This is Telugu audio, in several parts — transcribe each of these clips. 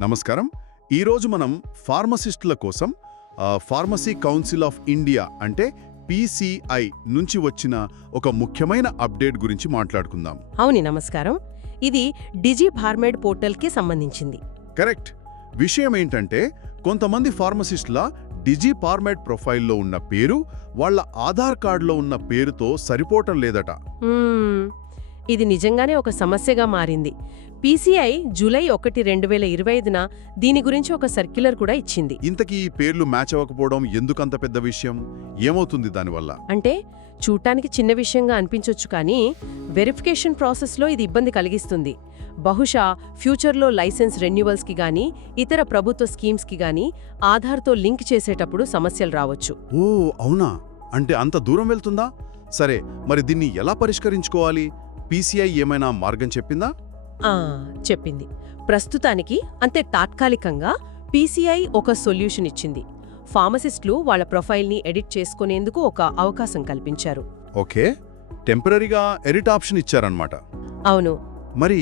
నమస్కారం. ఈరోజు మనం ఫార్మసిస్టుల కోసం ఫార్మసీ కౌన్సిల్ ఆఫ్ ఇండియా అంటే PCI నుంచి వచ్చిన ఒక ముఖ్యమైన అప్డేట్ గురించి మాట్లాడుకుందాం. అవుని నమస్కారం. ఇది డిజి ఫార్మేడ్ పోర్టల్కి సంబంధించింది. కరెక్ట్. విషయం ఏంటంటే కొంతమంది ఫార్మసిస్టుల డిజి ఫార్మాట్ ప్రొఫైల్లో ఉన్న పేరు వాళ్ళ ఆధార్ కార్డులో ఉన్న పేరుతో సరిపోవటం లేదట. ఇది నిజంగానే ఒక సమస్యగా మారింది. PCI జూలై 1, 2025న దీని గురించి ఒక సర్క్యులర్ కూడా ఇచ్చింది. ఇంతకీ ఈ పేర్లు మ్యాచ్ అవ్వకపోవడం ఎందుకంత పెద్ద విషయం? ఏమవుతుంది దానివల్ల? అంటే చూడటానికి చిన్న విషయంగా అనిపించొచ్చు, కానీ వెరిఫికేషన్ ప్రాసెస్లో ఇది ఇబ్బంది కలిగిస్తుంది. బహుశా ఫ్యూచర్లో లైసెన్స్ రెన్యువల్స్కి గానీ ఇతర ప్రభుత్వ స్కీమ్స్కి గానీ ఆధార్తో లింక్ చేసేటప్పుడు సమస్యలు రావచ్చు. ఓ అవునా? అంటే అంత దూరం వెళ్తుందా? సరే, మరి దీన్ని ఎలా పరిష్కరించుకోవాలి? PCI ఏమైనా మార్గం చెప్పిందా? చెప్పింది. ప్రస్తుతానికి అంటే తాత్కాలికంగా PCI ఒక సొల్యూషన్ ఇచ్చింది. ఫార్మసిస్టులు వాళ్ళ ప్రొఫైల్ని ఎడిట్ చేసుకునేందుకు ఒక అవకాశం కల్పించారు. ఓకే, టెంపరరీగా ఎడిట్ ఆప్షన్ ఇచ్చారన్నమాట. అవును. మరి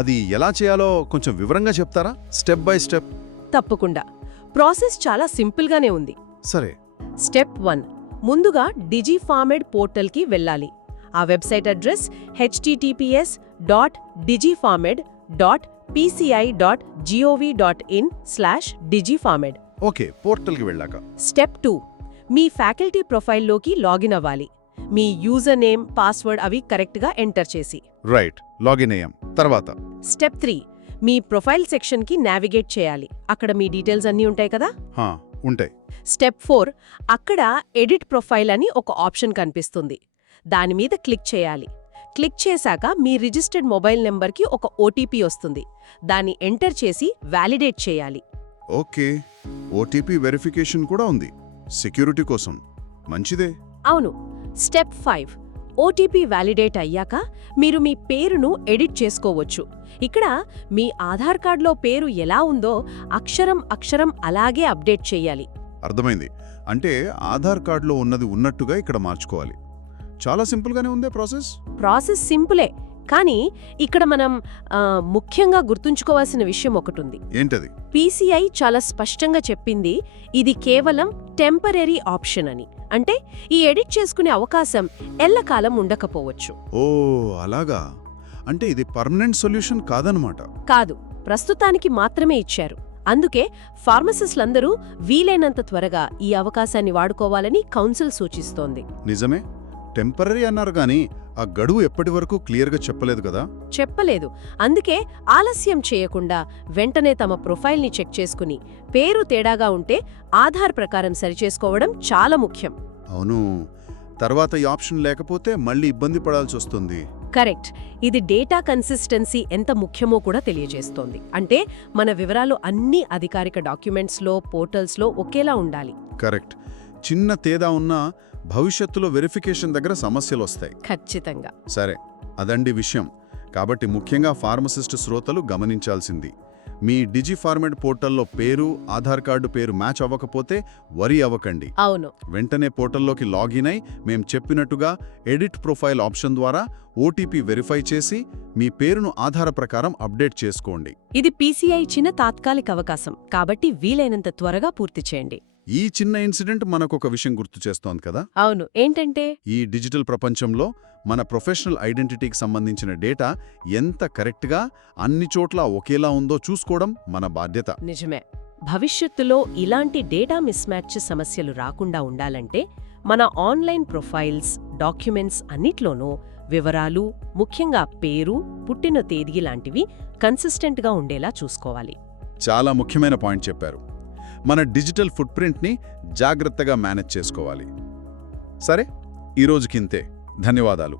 అది ఎలా చేయాలో కొంచెం వివరంగా చెప్తారా? Step by step. తప్పకుండా. ప్రాసెస్ చాలా సింపుల్గానే ఉంది. సరే. స్టెప్ 1, ముందుగా డిజి ఫార్మేడ్ పోర్టల్కి వెళ్ళాలి. ఆ వెబ్సైట్ అడ్రస్ https://digifarmed.pci.gov.in/digifarmed. ఓకే, పోర్టల్కి వెళ్ళాక స్టెప్ 2, మీ ఫ్యాకల్టీ ప్రొఫైల్లోకి లాగిన్ అవ్వాలి. మీ యూజర్ నేమ్, పాస్వర్డ్ అవి కరెక్ట్గా ఎంటర్ చేసి. రైట్, లాగిన్ అయ్యాం. తర్వాత స్టెప్ 3, మీ ప్రొఫైల్ సెక్షన్కి నావిగేట్ చేయాలి. అక్కడ మీ డీటెయిల్స్ అన్నీ ఉంటాయి కదా? ఉంటాయి. స్టెప్ 4, అక్కడ ఎడిట్ ప్రొఫైల్ అని ఒక ఆప్షన్ కనిపిస్తుంది. దాని మీద క్లిక్ చేయాలి. క్లిక్ చేశాక మీ రిజిస్టర్డ్ మొబైల్ నెంబర్కి ఒక OTP వస్తుంది. దాన్ని ఎంటర్ చేసి వ్యాలిడేట్ చేయాలి. ఓకే, OTP వెరిఫికేషన్ కూడా ఉంది సెక్యూరిటీ కోసం. మంచిదే. అవును. స్టెప్ 5, OTP వ్యాలిడేట్ అయ్యాక మీరు మీ పేరును ఎడిట్ చేసుకోవచ్చు. ఇక్కడ మీ ఆధార్ కార్డులో పేరు ఎలా ఉందో అక్షరం అలాగే అప్డేట్ చేయాలి. అర్థమైంది. అంటే ఆధార్ కార్డులో ఉన్నది ఉన్నట్టుగా ఇక్కడ మార్చుకోవాలి. చాలా సింపుల్గానే ఉందే ప్రాసెస్ సింపులే, కానీ ఇక్కడ మనం ముఖ్యంగా గుర్తుంచుకోవాల్సిన విషయం ఒకటుంది. ఏంటది? PCI చాలా స్పష్టంగా చెప్పింది, ఇది కేవలం టెంపరరీ ఆప్షన్ అని. అంటే ఈ ఎడిట్ చేసుకునే అవకాశం ఎల్లకాలం ఉండకపోవచ్చు. ఓ అలాగా. అంటే ఇది పర్మనెంట్ సొల్యూషన్ కాదనమాట. కాదు, ప్రస్తుతానికి మాత్రమే ఇచ్చారు. అందుకే ఫార్మసిస్టులందరూ వీలైనంత త్వరగా ఈ అవకాశాన్ని వాడుకోవాలని కౌన్సిల్ సూచిస్తోంది. నిజమే. టెంపరరీ అన్నారు గానీ ఆ గడువు ఎప్పటి వరకు క్లియర్గా చెప్పలేదు కదా? చెప్పలేదు. అందుకే ఆలస్యం చేయకుండా వెంటనే తమ ప్రొఫైల్ని చెక్ చేసుకుని పేరు తేడాగా ఉంటే ఆధార్ ప్రకారం సరిచేసుకోవడం చాలా ముఖ్యం. అవును. తర్వాత ఈ ఆప్షన్ లేకపోతే మళ్ళీ ఇబ్బంది పడాల్సి వస్తుంది. కరెక్ట్. ఇది డేటా కన్సిస్టెన్సీ ఎంత ముఖ్యమో కూడా తెలియజేస్తోంది. అంటే మన వివరాలు అన్ని అధికారిక డాక్యుమెంట్స్లో, పోర్టల్స్లో ఒకేలా ఉండాలి. కరెక్ట్. చిన్న తేడా ఉన్నా భవిష్యత్తులో వెరిఫికేషన్ దగ్గర సమస్యలు వస్తాయి. ఖచ్చితంగా. సరే, అదండి విషయం. కాబట్టి ముఖ్యంగా ఫార్మసిస్ట్ శ్రోతలు గమనించాల్సింది, మీ డిజి ఫార్మాట్ పోర్టల్లో పేరు, ఆధార్ కార్డు పేరు మ్యాచ్ అవ్వకపోతే వరీ అవ్వకండి. అవును. వెంటనే పోర్టల్లోకి లాగిన్ అయి మేం చెప్పినట్టుగా ఎడిట్ ప్రొఫైల్ ఆప్షన్ ద్వారా OTP వెరిఫై చేసి మీ పేరును ఆధార ప్రకారం అప్డేట్ చేసుకోండి. ఇది PCI ఇచ్చిన తాత్కాలిక అవకాశం, కాబట్టి వీలైనంత త్వరగా పూర్తి చేయండి. ఈ చిన్న ఇన్సిడెంట్ మనకొక విషయం గుర్తు చేస్తోంది కదా? అవును. ఏంటంటే ఈ డిజిటల్ ప్రపంచంలో మన ప్రొఫెషనల్ ఐడెంటిటీకి సంబంధించిన డేటా ఎంత కరెక్ట్గా అన్ని చోట్ల ఒకేలా ఉందో చూసుకోవడం మన బాధ్యత. నిజమే. భవిష్యత్తులో ఇలాంటి డేటా మిస్మ్యాచ్ సమస్యలు రాకుండా ఉండాలంటే మన ఆన్లైన్ ప్రొఫైల్స్, డాక్యుమెంట్స్ అన్నిట్లోనూ వివరాలు, ముఖ్యంగా పేరు, పుట్టిన తేదీ లాంటివి కన్సిస్టెంట్గా ఉండేలా చూసుకోవాలి. చాలా ముఖ్యమైన పాయింట్ చెప్పారు. మన డిజిటల్ ఫుట్ ప్రింట్ని జాగ్రత్తగా మేనేజ్ చేసుకోవాలి. సరే, ఈరోజుకింతే. ధన్యవాదాలు.